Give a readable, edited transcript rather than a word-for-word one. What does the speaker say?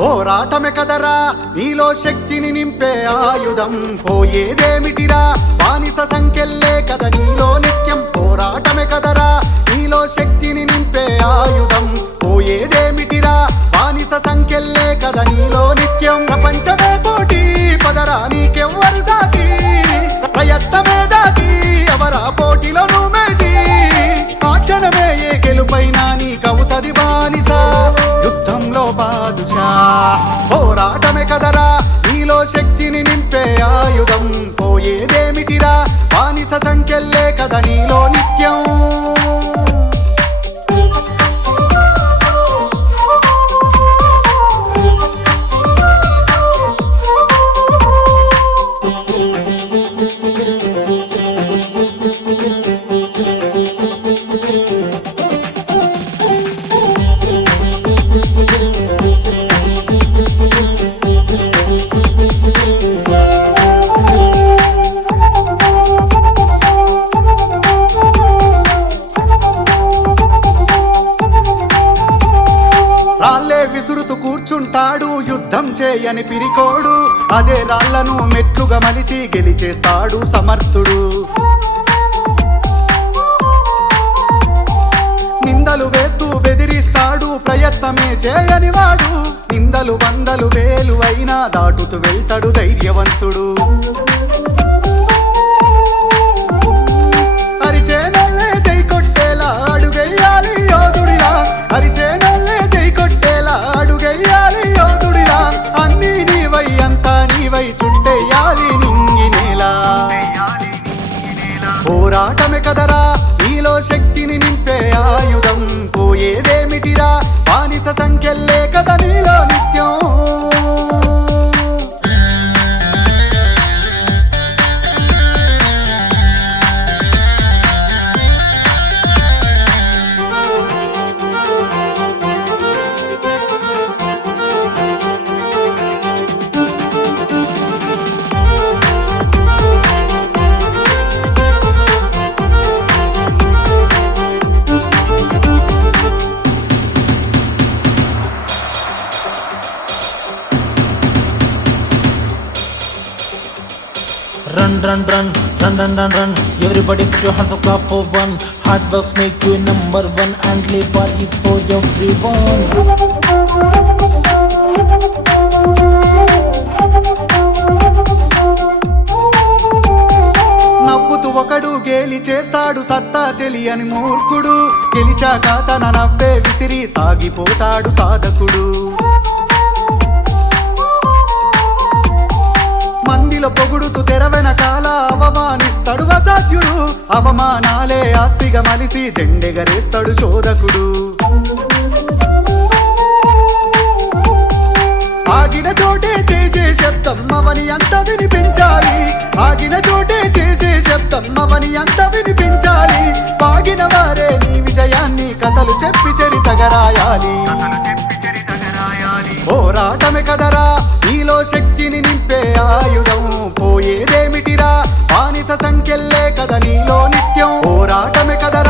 పోరాటమే కదరా నీలో శక్తిని నింపే ఆయుధం, పోయేదేమిటిరా బానిస సంకెళ్ళే కద నీలో నిత్యం. పోరాటమే కదరా నీలో శక్తిని నింపే ఆయుధం, పోయేదేమిటిరా బానిస సంకెళ్ళే కద నీలో నిత్యం. ప్రపంచమే పోటీ పదరా నీకెవ్వరు సాటి, ప్రయత్నమే దాటి ఎవరా పోటీలో నువ్వేటి. ఆ క్షణమే ఏ గెలుపైనా నీకవుతది బానిస, యుద్ధంలో బాదుషా. పోరాటమే కదరా నీలో శక్తిని నింపే ఆయుధం, పోయేదేమిటిరా బానిస సంకెళ్ళే కద నీలో నిత్యం. రాళ్ళే విసురుతూ కూర్చుంటాడు యుద్ధం చేయని పిరికోడు, అదే రాళ్లను మెట్లుగా మలిచి గెలిచేస్తాడు సమర్థుడు. నిందలు వేస్తూ బెదిరిస్తాడు ప్రయత్నమే చేయని వాడు, నిందలు వందలు వేలు అయినా దాటుతూ వెళ్తాడు ధైర్యవంతుడు. హరిచేనల్లే జై కొట్టేలా అడుగెయ్యాలి యోధుడిలా, హరిచేనల్లే జై కొట్టేలా అడుగెయ్యాలి యోధుడిలా. అన్నీ నీవై అంతా నీవై చుట్టేయాలి నింగినేలా. పోరాటమే కదరా నీలో శక్తిని నింపే ఆయుధం, పోయేదేమిటిరా బానిస సంఖ్యల్లే కద నీలో నిత్యం. Run, run, run, run, run, run, run. Everybody put your hands up, clap for one. Hard works make you number one, and labor is for everyone. నవ్వుతూ ఒకడు గేలి చేస్తాడు సత్తా తెలియని మూర్ఖుడు, గెలిచాక తన నవ్వే విసిరి సాగిపోతాడు సాధకుడు. మందిలో పొగుడుతూ తెర వెనకాల అవమానిస్తాడు అసాధ్యుడు, అవమానాలే ఆస్తిగా మలిసి జెండెగరేస్తాడు చోదకుడు. ఆగిన చోటే చేసే శబ్దం అవని అంత వినిపించాలి, ఆగిన చోటే చేసే శబ్దం అవని అంత వినిపించాలి. పాగిన వారే నీ విజయాన్ని కథలు చెప్పి చరితగా రాయాలి. పోరాటమే కదరా నీలో శక్తిని నింపే ఆయుధం, పోయేదేమిటిరా బానిస సంఖ్యల్లే కద నీలో నిత్యం. పోరాటమే కదరా